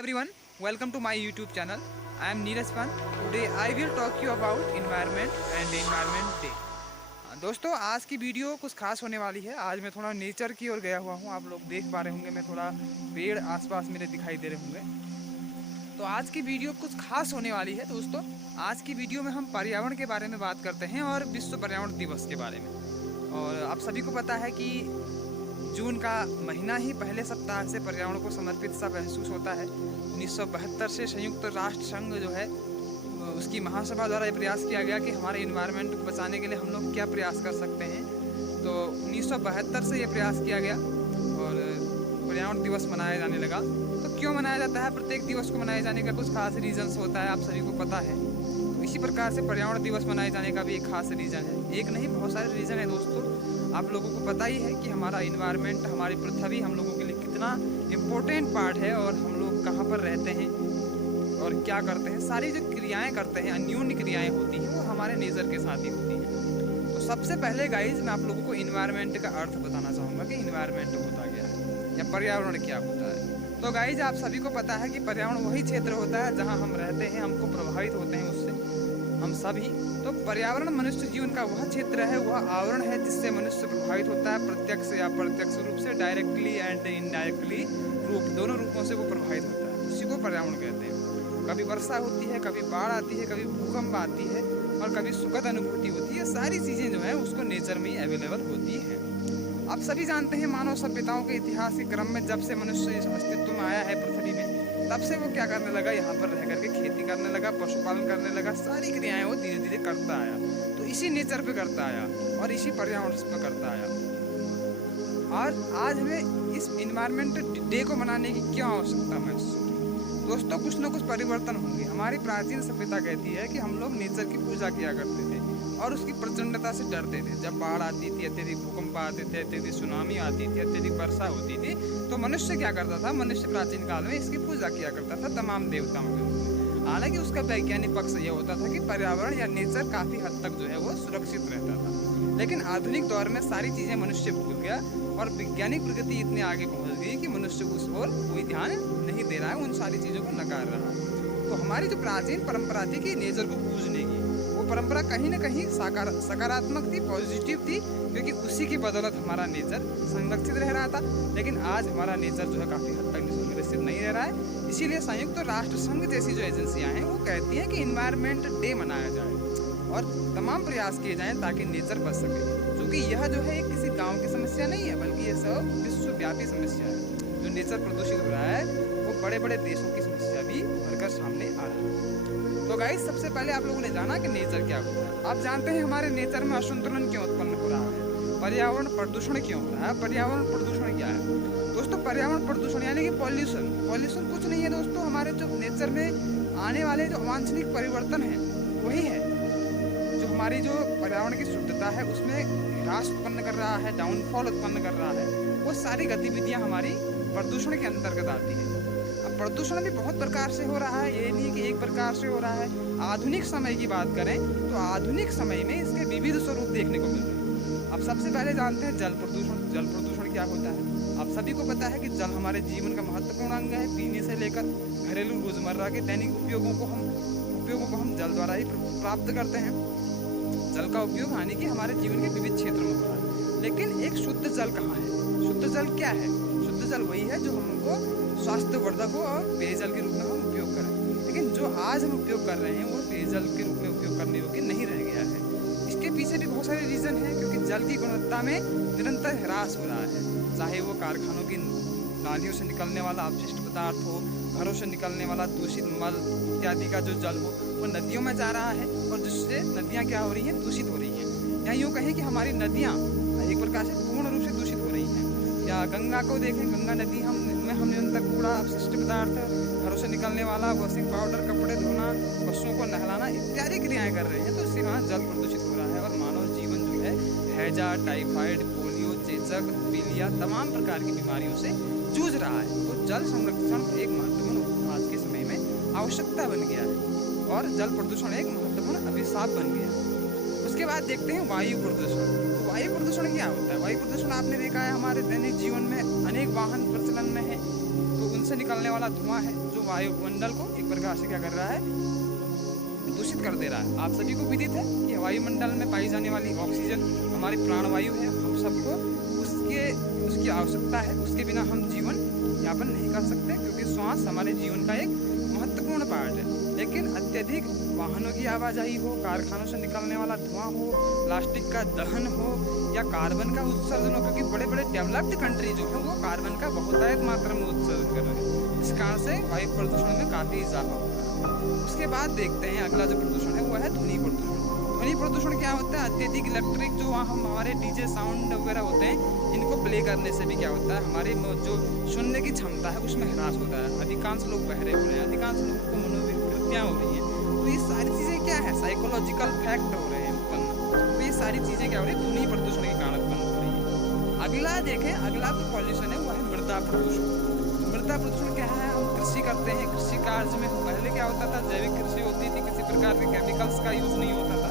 everyone, welcome to my YouTube channel. I am Neeraj Pan. Today I will talk you about environment and environment day. दोस्तों आज की video कुछ खास होने वाली है। आज मैं थोड़ा नेचर की ओर गया हुआ हूँ। आप लोग देख पा रहे होंगे, मैं थोड़ा पेड़ आसपास मेरे दिखाई दे रहे होंगे। तो आज की वीडियो कुछ खास होने वाली है दोस्तों। आज की वीडियो में हम पर्यावरण के बारे में बात करते हैं और विश्व पर्यावरण दिवस के बारे में। और आप सभी को पता है कि जून का महीना ही पहले सप्ताह से पर्यावरण को समर्पित सा महसूस होता है। 1972 से संयुक्त राष्ट्र संघ जो है उसकी महासभा द्वारा ये प्रयास किया गया कि हमारे इन्वायरमेंट को बचाने के लिए हम लोग क्या प्रयास कर सकते हैं। तो 1972 से ये प्रयास किया गया और पर्यावरण दिवस मनाया जाने लगा। तो क्यों मनाया जाता है? प्रत्येक दिवस को मनाए जाने का कुछ खास रीजन्स होता है, आप सभी को पता है। तो इसी प्रकार से पर्यावरण दिवस मनाए जाने का भी एक खास रीज़न है। एक नहीं, बहुत सारे रीज़न है दोस्तों। आप लोगों को पता ही है कि हमारा इन्वायरमेंट, हमारी पृथ्वी हम लोगों के लिए कितना इम्पोर्टेंट पार्ट है और हम लोग कहाँ पर रहते हैं और क्या करते हैं। सारी जो क्रियाएं करते हैं, अन्योन्य क्रियाएं होती हैं, वो हमारे नेचर के साथ ही होती हैं। तो सबसे पहले गाइज मैं आप लोगों को इन्वायरमेंट का अर्थ बताना चाहूँगा कि इन्वायरमेंट होता क्या है या पर्यावरण क्या होता है। तो गाइज आप सभी को पता है कि पर्यावरण वही क्षेत्र होता है जहाँ हम रहते हैं, हमको प्रभावित होते हैं उससे हम सभी। तो पर्यावरण मनुष्य जीवन का वह क्षेत्र है, वह आवरण है जिससे मनुष्य प्रभावित होता है, प्रत्यक्ष या अप्रत्यक्ष रूप से, डायरेक्टली एंड इनडायरेक्टली रूप, दोनों रूपों से वो प्रभावित होता है। उसी को पर्यावरण कहते हैं। कभी वर्षा होती है, कभी बाढ़ आती है, कभी भूकंप आती है और कभी सुखद अनुभूति होती है। सारी चीज़ें जो है उसको नेचर में ही अवेलेबल होती हैं। आप सभी जानते हैं मानव सभ्यताओं के इतिहास के क्रम में जब से मनुष्य इस अस्तित्व में आया है पृथ्वी में, तब से वो क्या करने लगा, यहाँ पर रह करके खेती करने लगा, पशुपालन करने लगा। सारी क्रियाएं वो धीरे धीरे करता आया। तो इसी नेचर पे करता आया और इसी पर्यावरण पे करता आया। और आज हमें इस इन्वायरमेंट डे को मनाने की क्या आवश्यकता महसूस होती है? दोस्तों कुछ न कुछ परिवर्तन होंगे। हमारी प्राचीन सभ्यता कहती है कि हम लोग नेचर की पूजा किया करते थे और उसकी प्रचंडता से डरते थे। जब बाढ़ आती थी, अत्यधिक भूकंप आते थे, अत्यधिक सुनामी आती थी, अत्यधिक वर्षा होती थी, तो मनुष्य क्या करता था? मनुष्य प्राचीन काल में इसकी पूजा किया करता था तमाम देवताओं की। हालांकि उसका वैज्ञानिक पक्ष यह होता था कि पर्यावरण या नेचर काफ़ी हद तक जो है वो सुरक्षित रहता था। लेकिन आधुनिक दौर में सारी चीज़ें मनुष्य भूल गया और वैज्ञानिक प्रगति इतनी आगे पहुँच गई कि मनुष्य उस ओर कोई ध्यान नहीं दे रहा है, उन सारी चीज़ों को नकार रहा है। तो हमारी जो प्राचीन परंपरा थी कि नेचर को पूजने की, वो परंपरा कहीं ना कहीं सकारात्मक थी, पॉजिटिव थी, क्योंकि उसी की बदौलत हमारा नेचर संरक्षित रह रहा था। लेकिन आज हमारा नेचर जो है काफ़ी हद तक संरक्षित नहीं रह रहा है। इसीलिए संयुक्त राष्ट्र संघ जैसी जो एजेंसियां हैं वो कहती हैं कि इन्वायरमेंट डे मनाया जाए और तमाम प्रयास किए जाएं ताकि नेचर बच सके। क्योंकि यह जो है किसी गाँव की समस्या नहीं है, बल्कि ये सब विश्वव्यापी समस्या है। जो नेचर प्रदूषित हो रहा है वो बड़े बड़े देशों की समस्या भी बनकर सामने आ रहा है। तो गाइस सबसे पहले आप लोगों ने जाना कि नेचर क्या होता है। आप जानते हैं हमारे नेचर में असंतुलन क्यों उत्पन्न हो रहा है, पर्यावरण प्रदूषण क्यों हो रहा है। पर्यावरण प्रदूषण क्या है दोस्तों? पर्यावरण प्रदूषण यानी कि पॉल्यूशन कुछ नहीं है दोस्तों। हमारे जो नेचर में आने वाले जो अवांछनीय परिवर्तन है वही है जो हमारी जो पर्यावरण की शुद्धता है उसमें ह्रास उत्पन्न कर रहा है, डाउनफॉल उत्पन्न कर रहा है। वो सारी गतिविधियाँ हमारी प्रदूषण के अंतर्गत आती है। प्रदूषण भी बहुत प्रकार से हो रहा है, ये नहीं कि एक प्रकार से हो रहा है। आधुनिक समय की बात करें तो आधुनिक समय में इसके विविध स्वरूप देखने को मिलते हैं। आप सबसे पहले जानते हैं जल प्रदूषण। जल प्रदूषण क्या होता है? आप सभी को पता है कि जल हमारे जीवन का महत्वपूर्ण अंग है। पीने से लेकर घरेलू रोजमर्रा के दैनिक उपयोगों को हम जल द्वारा ही प्राप्त करते हैं। जल का उपयोग हालांकि हमारे जीवन के विविध क्षेत्रों में होता है। लेकिन एक शुद्ध जल कहाँ है? शुद्ध जल क्या है? शुद्ध जल वही है जो हमको स्वास्थ्यवर्धक हो और पेयजल के रूप में हम उपयोग करें। लेकिन जो आज हम उपयोग कर रहे हैं वो पेयजल के रूप में उपयोग करने योग्य नहीं रह गया है। इसके पीछे भी बहुत सारे रीज़न हैं, क्योंकि जल की गुणवत्ता में निरंतर ह्रास हो रहा है। चाहे वो कारखानों की नालियों से निकलने वाला अपशिष्ट पदार्थ हो, घरों से निकलने वाला दूषित मल इत्यादि का जो जल हो वो नदियों में जा रहा है और जिससे नदियाँ क्या हो रही हैं? दूषित हो रही हैं। या यूँ कहें कि हमारी नदियाँ एक प्रकार से पूर्ण रूप से दूषित हो रही हैं। या गंगा को देखें, गंगा नदी हम निरंतर कूड़ा, अपशिष्ट पदार्थ, घरों से निकलने वाला वॉशिंग पाउडर, कपड़े धोना, पशुओं को नहलाना इत्यादि क्रियाएं कर रहे हैं। तो इससे वहाँ जल प्रदूषित हो रहा है और मानव जीवन जो है हैजा, टाइफाइड, पोलियो, चेचक, पीलिया तमाम प्रकार की बीमारियों से जूझ रहा है। तो जल संरक्षण एक महत्वपूर्ण आज के समय में आवश्यकता बन गया है और जल प्रदूषण एक महत्वपूर्ण अभिशाप बन गया। उसके बाद देखते हैं वायु प्रदूषण। तो वायु प्रदूषण क्या होता है? वायु प्रदूषण आपने देखा है हमारे दैनिक जीवन में अनेक वाहन प्रचलन में है, तो उनसे से निकलने वाला धुआं है जो वायुमंडल को एक प्रकार से क्या कर रहा है, दूषित कर दे रहा है। आप सभी को विदित है कि वायुमंडल में पाई जाने वाली ऑक्सीजन हमारी प्राणवायु है, हम सबको उसकी आवश्यकता है, उसके बिना हम जीवन यापन नहीं कर सकते, क्योंकि श्वास हमारे जीवन का एक महत्वपूर्ण पार्ट है। लेकिन अत्यधिक वाहनों की आवाजाही हो, कारखानों से निकलने वाला धुआं हो, प्लास्टिक का दहन हो या कार्बन का उत्सर्जन हो, क्योंकि बड़े बड़े डेवलप्ड कंट्री जो है वो कार्बन का बहुतायत मात्रा में उत्सर्जन कर रहे हैं, इस कारण से वायु प्रदूषण में काफ़ी इजाफा हो रहा है। उसके बाद देखते हैं अगला जो प्रदूषण है वो है ध्वनि प्रदूषण। ध्वनि प्रदूषण क्या होता है, अत्यधिक इलेक्ट्रिक जो हम हमारे डीजे साउंड वगैरह होते हैं, इनको प्ले करने से भी क्या होता है, हमारे जो सुनने की क्षमता है उसमें ह्रास होता है। अधिकांश लोग बहरे हो रहे हैं, अधिकांश लोगों को मनोविकृतियाँ हो रही हैं। तो ये सारी चीज़ें क्या है, साइकोलॉजिकल फैक्ट हो रहे हैं उत्पन्न। तो ये सारी चीज़ें क्या हो रही है, ध्वनि प्रदूषण के कारण उत्पन्न हो रही है। अगला देखें, अगला जो पॉल्यूशन है वो है मृदा प्रदूषण। मृदा प्रदूषण क्या है, हम कृषि करते हैं, कृषि कार्य में पहले क्या होता था, जैविक कृषि होती थी, किसी प्रकार के केमिकल्स का यूज़ नहीं होता था।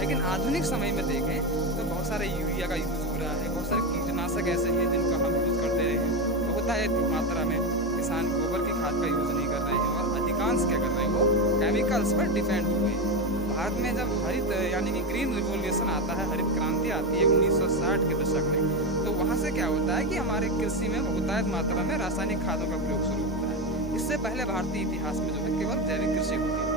लेकिन आधुनिक समय में देखें तो बहुत सारे यूरिया का यूज़ हो रहा है, बहुत सारे कीटनाशक ऐसे हैं जिनका हम यूज़ करते रहे हैं। बहुत है मात्रा में किसान गोबर की खाद का यूज़ नहीं कर रहे हैं और अधिकांश क्या कर रहे हैं, वो केमिकल्स पर डिपेंड हो गए हैं। भारत में जब हरित यानी कि ग्रीन रिवोल्यूशन आता है, हरित क्रांति आती है 1960 के दशक में, तो वहाँ से क्या होता है कि हमारे कृषि में बहुतायत मात्रा में रासायनिक खादों का प्रयोग शुरू होता है। इससे पहले भारतीय इतिहास में जो है केवल जैविक कृषि होती है।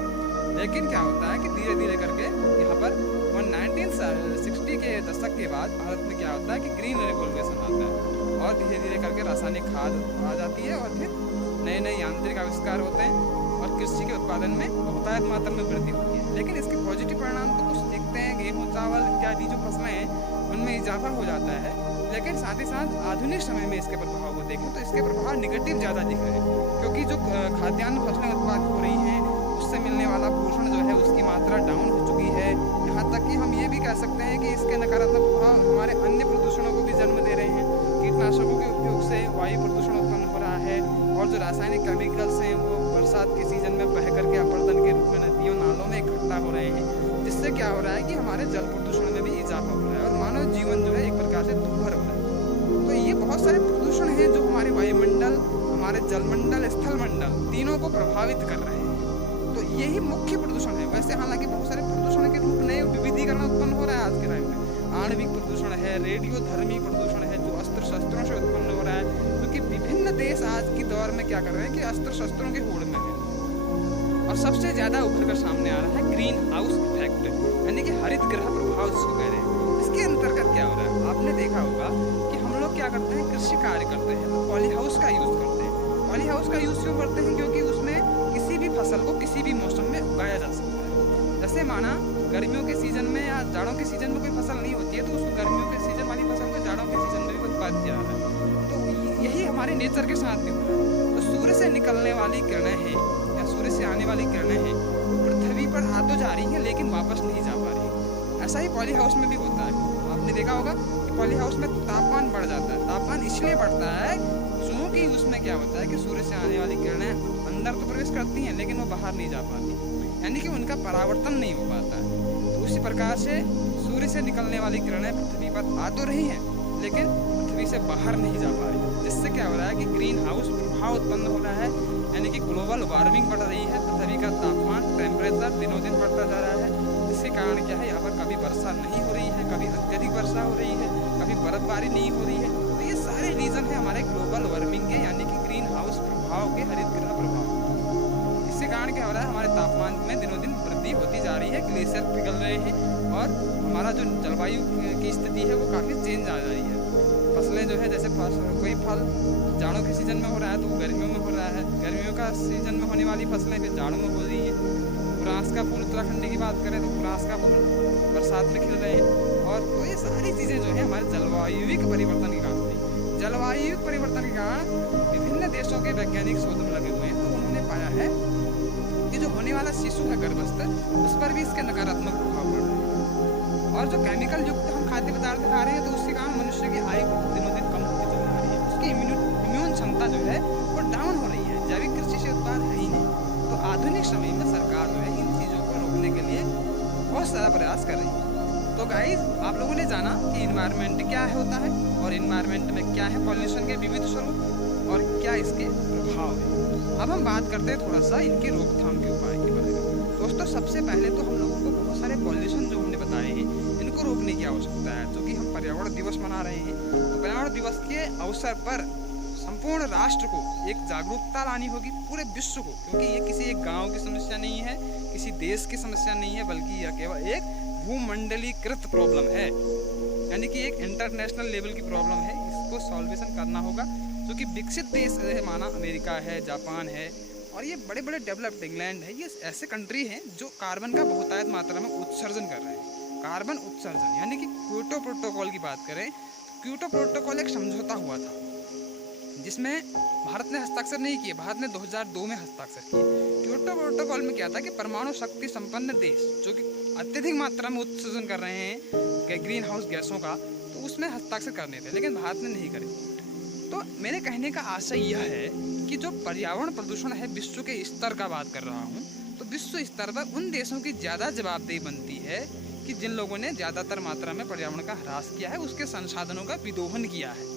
लेकिन क्या होता है कि धीरे धीरे करके यहाँ पर 1960 के दशक के बाद भारत में क्या होता है कि ग्रीन रिवोल्यूशन आता है और धीरे धीरे करके रासायनिक खाद आ जाती है और फिर नए नए यांत्रिक आविष्कार होते हैं और कृषि के उत्पादन में बहुतायत मात्रा में वृद्धि होती है। लेकिन इसके पॉजिटिव परिणाम तो कुछ दिखते हैं, गेहूँ चावल इत्यादि जो फसलें हैं उनमें इजाफा हो जाता है। लेकिन साथ ही साथ आधुनिक समय में इसके प्रभाव को देखें तो इसके प्रभाव निगेटिव ज़्यादा दिख रहे हैं, क्योंकि जो खाद्यान्न फसलें उत्पादित हो रही हैं उससे मिलने वाला पोषण जो है उसकी मात्रा डाउन हो चुकी है। यहाँ तक कि हम ये भी कह सकते हैं कि इसके नकारात्मक प्रभाव हमारे अन्य प्रदूषणों को भी जन्म दे रहे हैं। कीटनाशकों के उपयोग से वायु प्रदूषण उत्पन्न हो रहा है और जो रासायनिक केमिकल्स हैं वो बरसात के सीजन में बह करके अपरदन के रूप में नदियों नालों में इकट्ठा हो रहे हैं, जिससे क्या हो रहा है कि हमारे जल प्रदूषण में भी इजाफा हो रहा है और मानव जीवन जो है एक प्रकार से दुर्भर हो रहा है। तो ये बहुत सारे प्रदूषण हैं जो हमारे वायुमंडल, हमारे जलमंडल, स्थलमंडल तीनों को प्रभावित कर रहे हैं। तो यही मुख्य प्रदूषण है। वैसे हालांकि बहुत सारे प्रदूषण के रूप नए विविधीकरण उत्पन्न हो रहा है आज के टाइम में। आणविक प्रदूषण है, रेडियोधर्मी प्रदूषण है जो अस्त्र शस्त्रों से उत्पन्न हो रहा है, क्योंकि विभिन्न देश आज के दौर में क्या कर रहे हैं कि अस्त्र शस्त्रों के होड़ में है। और सबसे ज्यादा उभर कर सामने आ रहा है ग्रीन हाउस इफेक्ट, यानी कि हरित ग्रह प्रभाव जिसको कह रहे हैं। इसके अंतर्गत क्या हो रहा है, आपने देखा होगा कि हम लोग क्या करते हैं, कृषि कार्य करते हैं तो पॉली हाउस का यूज़ करते हैं। पॉली हाउस का यूज़ क्यों करते हैं, क्योंकि उसमें किसी भी फसल को किसी भी मौसम में उगाया जा सकता है। जैसे माना गर्मियों के सीजन में या जाड़ों के सीजन में कोई फसल नहीं होती है तो उसको गर्मियों के सीजन वाली फसल को जाड़ों के सीजन में भी उत्पादित किया जा रहा है। तो यही हमारे नेचर के साथ भी हो रहा है। तो सूर्य से निकलने वाली किरणें हैं या सूर्य से आने वाली किरणें हैं वो पृथ्वी पर आ तो जा रही हैं लेकिन वापस नहीं जा पा रही। ऐसा ही पॉली हाउस में भी होता है। आपने देखा होगा कि पॉली हाउस में तापमान बढ़ जाता है। तापमान इसलिए बढ़ता है क्योंकि उसमें क्या होता है कि सूर्य से आने वाली किरणें अंदर तो प्रवेश करती हैं लेकिन वो बाहर नहीं जा पाती, यानी कि उनका परावर्तन नहीं हो पाता है। तो उसी प्रकार से सूर्य से निकलने वाली किरणें पृथ्वी पर आ तो रही हैं लेकिन पृथ्वी से बाहर नहीं जा पा रही, जिससे क्या हो रहा है कि ग्रीन हाउस प्रभाव उत्पन्न हो रहा है, यानी कि ग्लोबल वार्मिंग बढ़ रही है। पृथ्वी का तापमान, टेम्परेचर दिनों दिन बढ़ता जा रहा है, जिसके कारण क्या है यहाँ पर कभी वर्षा नहीं हो रही है, कभी अत्यधिक वर्षा हो रही है, कभी बर्फबारी नहीं हो रही है। तो ये सारे रीजन है हमारे ग्लोबल वार्मिंग के, यानी कि ग्रीन हाउस प्रभाव के, हरित ग्रह प्रभाव। इसके कारण क्या हो रहा है, हमारे तापमान में दिनों दिन वृद्धि होती जा रही है, ग्लेशियर पिघल रहे हैं और हमारा जो जलवायु की स्थिति है वो काफ़ी चेंज आ रही है। फसलें जो है जैसे कोई फल जाड़ों के सीजन में हो रहा है तो वो गर्मियों में हो रहा है, गर्मियों का सीजन में होने वाली फसलें फिर जाड़ों में हो रही है। पुरास का फूल, उत्तराखंड की बात करें तो पुरास का फूल बरसात में खिल रहे हैं। और तो ये सारी चीज़ें जो है हमारे जलवायु परिवर्तन के कारण थी। जलवायु परिवर्तन के कारण विभिन्न देशों के वैज्ञानिक शोध में लगे हुए हैं, तो उन्होंने पाया है कि जो होने वाला शिशु है गर्भस्थ, उस पर भी इसके नकारात्मक प्रभाव पड़ रहे हैं। और जो केमिकल युक्त हम खाद्य पदार्थ खा रहे हैं तो उसके कारण मनुष्य की आयु दिनों दिन कम होती चली जा रही है, उसकी इम्यून क्षमता जो है वो डाउन हो रही है, जैविक कृषि से उत्पाद है ही नहीं। तो आधुनिक समय में सरकार जो है इन चीज़ों को रोकने के लिए बहुत सारा प्रयास कर रही है। तो गाइस, आप लोगों ने जाना कि इन्वायरमेंट क्या होता है और इन्वायरमेंट में क्या है पॉल्यूशन के विविध स्वरूप, और क्या इसके प्रभाव है। अब हम बात करते हैं थोड़ा सा इनके रोकथाम के उपाय के बारे में। दोस्तों सबसे पहले तो हम लोगों को बहुत सारे पॉल्यूशन जो हमने बताए हैं इनको रोकने की आवश्यकता है। जो कि हम पर्यावरण दिवस मना रहे हैं, तो पर्यावरण दिवस के अवसर पर संपूर्ण राष्ट्र को एक जागरूकता लानी होगी, पूरे विश्व को, क्योंकि ये किसी एक गांव की समस्या नहीं है, किसी देश की समस्या नहीं है, बल्कि यह केवल एक भूमंडलीकृत प्रॉब्लम है, यानी कि एक इंटरनेशनल लेवल की प्रॉब्लम है। इसको सॉल्यूशन करना होगा। जो कि विकसित देश है, माना अमेरिका है, जापान है और ये बड़े बड़े डेवलप्ड इंग्लैंड है, ये ऐसे कंट्री हैं जो कार्बन का बहुतायत मात्रा में उत्सर्जन कर रहे हैं। कार्बन उत्सर्जन यानी कि क्योटो प्रोटोकॉल की बात करें तो क्योटो प्रोटोकॉल एक समझौता हुआ था जिसमें भारत ने हस्ताक्षर नहीं किए। भारत ने 2002 में हस्ताक्षर किए। क्योटो प्रोटोकॉल में क्या था कि परमाणु शक्ति संपन्न देश जो कि अत्यधिक मात्रा में उत्सर्जन कर रहे हैं ग्रीन हाउस गैसों का, तो उसमें हस्ताक्षर करने थे, लेकिन भारत ने नहीं करे। तो मेरे कहने का आशय यह है कि जो पर्यावरण प्रदूषण है, विश्व के स्तर का बात कर रहा हूँ, तो विश्व स्तर पर उन देशों की ज़्यादा जवाबदेही बनती है कि जिन लोगों ने ज़्यादातर मात्रा में पर्यावरण का ह्रास किया है, उसके संसाधनों का विदोहन किया है।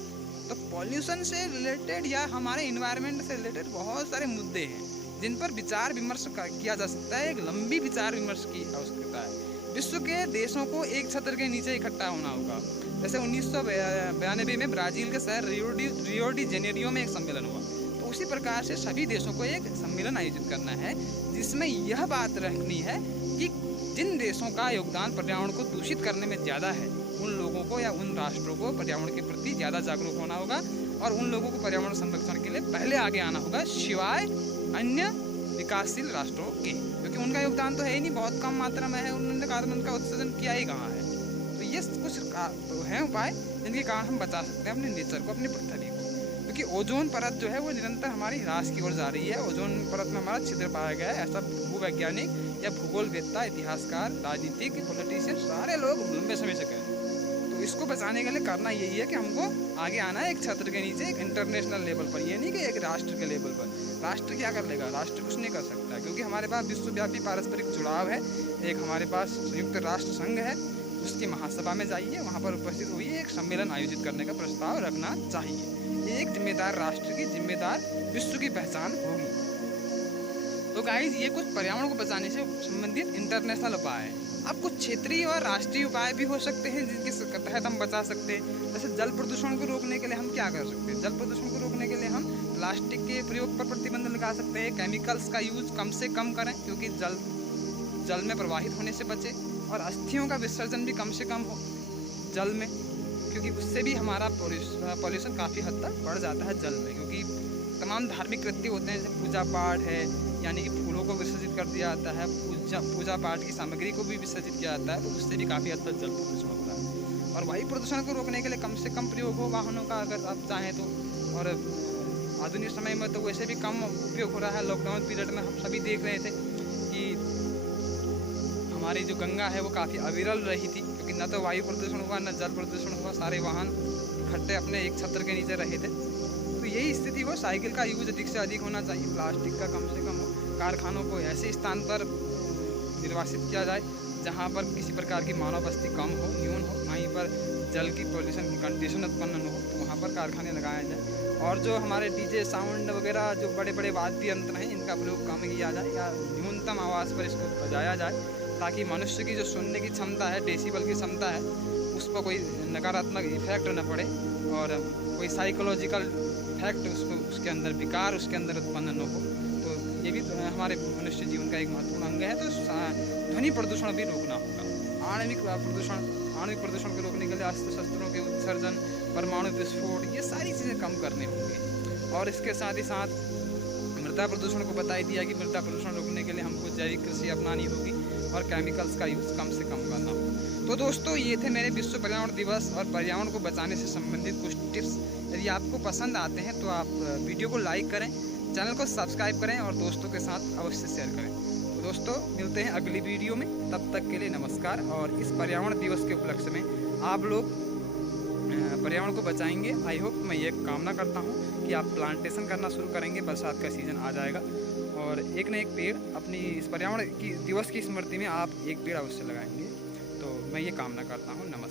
तो पॉल्यूशन से रिलेटेड या हमारे इन्वायरमेंट से रिलेटेड बहुत सारे मुद्दे हैं जिन पर विचार विमर्श किया जा सकता है। एक लंबी विचार विमर्श की आवश्यकता है। विश्व के देशों को एक छत्र के नीचे इकट्ठा होना होगा। जैसे 1992 में ब्राज़ील के शहर रियो डी जेनेरियो में एक सम्मेलन हुआ, तो उसी प्रकार से सभी देशों को एक सम्मेलन आयोजित करना है जिसमें यह बात रखनी है कि जिन देशों का योगदान पर्यावरण को दूषित करने में ज़्यादा है, उन लोगों को या उन राष्ट्रों को पर्यावरण के प्रति ज़्यादा जागरूक होना होगा और उन लोगों को पर्यावरण संरक्षण के लिए पहले आगे आना होगा, शिवाय अन्य विकासशील राष्ट्रों के, क्योंकि उनका योगदान तो है ही नहीं, बहुत कम मात्रा में है, उन्होंने कार्बन का उत्सर्जन किया ही कहाँ है। तो ये कुछ तो हैं उपाय जिनके कारण हम बचा सकते हैं अपने नेचर को, अपनी पृथ्वी को, क्योंकि ओजोन परत जो है वो निरंतर हमारी ह्रास की ओर जा रही है। ओजोन परत में हमारा छिद्र पाया गया है, ऐसा भूवैज्ञानिक या भूगोलवेत्ता, इतिहासकार, राजनीतिक, पॉलिटिशियन सारे लोग लंबे समय से कह रहे हैं। तो इसको बचाने के लिए करना यही है कि हमको आगे आना है एक छत्र के नीचे, एक इंटरनेशनल लेवल पर, ये नहीं कि एक राष्ट्र के लेवल पर। राष्ट्र क्या कर लेगा? राष्ट्र कुछ नहीं कर सकता, क्योंकि हमारे पास विश्वव्यापी पारस्परिक जुड़ाव है। एक हमारे पास संयुक्त राष्ट्र संघ है, उसकी महासभा में जाइए, वहाँ पर उपस्थित होइए, एक सम्मेलन आयोजित करने का प्रस्ताव रखना चाहिए। एक जिम्मेदार राष्ट्र की, जिम्मेदार विश्व की पहचान होगी। तो गाइज ये कुछ पर्यावरण को बचाने से संबंधित इंटरनेशनल उपाय हैं। अब कुछ क्षेत्रीय और राष्ट्रीय उपाय भी हो सकते हैं जिनके तहत हम बचा सकते हैं। जैसे जल प्रदूषण को रोकने के लिए हम क्या कर सकते हैं? जल प्रदूषण को रोकने के लिए हम प्लास्टिक के प्रयोग पर प्रतिबंध लगा सकते हैं, केमिकल्स का यूज कम से कम करें, क्योंकि जल में प्रवाहित होने से बचे, और अस्थियों का विसर्जन भी कम से कम हो जल में, क्योंकि उससे भी हमारा पॉल्यूशन काफ़ी हद तक बढ़ जाता है जल में। क्योंकि तमाम धार्मिक कृत्य होते हैं, जैसे पूजा पाठ है, यानी कि फूलों को विसर्जित कर दिया जाता है, पूजा पाठ की सामग्री को भी विसर्जित किया जाता है, तो उससे भी काफ़ी हद तक जल प्रदूषण हो रहा है। और वायु प्रदूषण को रोकने के लिए कम से कम प्रयोग हो वाहनों का, अगर आप चाहें तो। और आधुनिक समय में तो वैसे भी कम उपयोग हो रहा है। लॉकडाउन पीरियड में हम सभी देख रहे थे कि हमारी जो गंगा है वो काफ़ी अविरल रही थी, क्योंकि न तो वायु प्रदूषण हुआ न जल प्रदूषण हुआ, सारे वाहन इकट्ठे अपने एक छत्र के नीचे रहे थे। तो यही स्थिति हो, साइकिल का यूज अधिक से अधिक होना चाहिए, प्लास्टिक का कम से कम हो। कारखानों को ऐसे स्थान पर निर्वासित किया जाए जहाँ पर किसी प्रकार की मानव बस्ती कम हो, न्यून हो, वहीं पर जल की पॉल्यूशन की कंडीशन उत्पन्न न हो, तो वहाँ पर कारखाने लगाए जाए। और जो हमारे डीजे साउंड वगैरह जो बड़े बड़े वाद्य यंत्र हैं, इनका प्रयोग कम किया जाए या न्यूनतम आवाज़ पर इसको बजाया जाए, ताकि मनुष्य की जो सुनने की क्षमता है, डेसिबल की क्षमता है, उस पर कोई नकारात्मक इफेक्ट न पड़े और कोई साइकोलॉजिकल इफेक्ट उसके अंदर विकार उसके अंदर उत्पन्न न हो। तो ये भी तो हमारे मनुष्य जीवन का एक महत्वपूर्ण अंग है। तो ध्वनि प्रदूषण भी रोकना होगा। आणविक प्रदूषण को रोकने के लिए अस्त्र शस्त्रों के उत्सर्जन, परमाणु विस्फोट, ये सारी चीज़ें कम करनी होंगी। और इसके साथ ही साथ मृदा प्रदूषण को बता दिया कि मृदा प्रदूषण रोकने के लिए हमको जैविक कृषि अपनानी होगी और केमिकल्स का यूज़ कम से कम करना होगा। तो दोस्तों ये थे मेरे विश्व पर्यावरण दिवस और पर्यावरण को बचाने से संबंधित कुछ टिप्स। यदि आपको पसंद आते हैं तो आप वीडियो को लाइक करें, चैनल को सब्सक्राइब करें और दोस्तों के साथ अवश्य शेयर करें। तो दोस्तों मिलते हैं अगली वीडियो में, तब तक के लिए नमस्कार। और इस पर्यावरण दिवस के उपलक्ष्य में आप लोग पर्यावरण को बचाएंगे। आई होप, मैं ये कामना करता हूँ कि आप प्लांटेशन करना शुरू करेंगे, बरसात का सीज़न आ जाएगा और एक न एक पेड़ अपनी इस पर्यावरण की दिवस की स्मृति में आप एक पेड़ अवश्य लगाएंगे। तो मैं ये कामना करता हूँ। नमस्कार।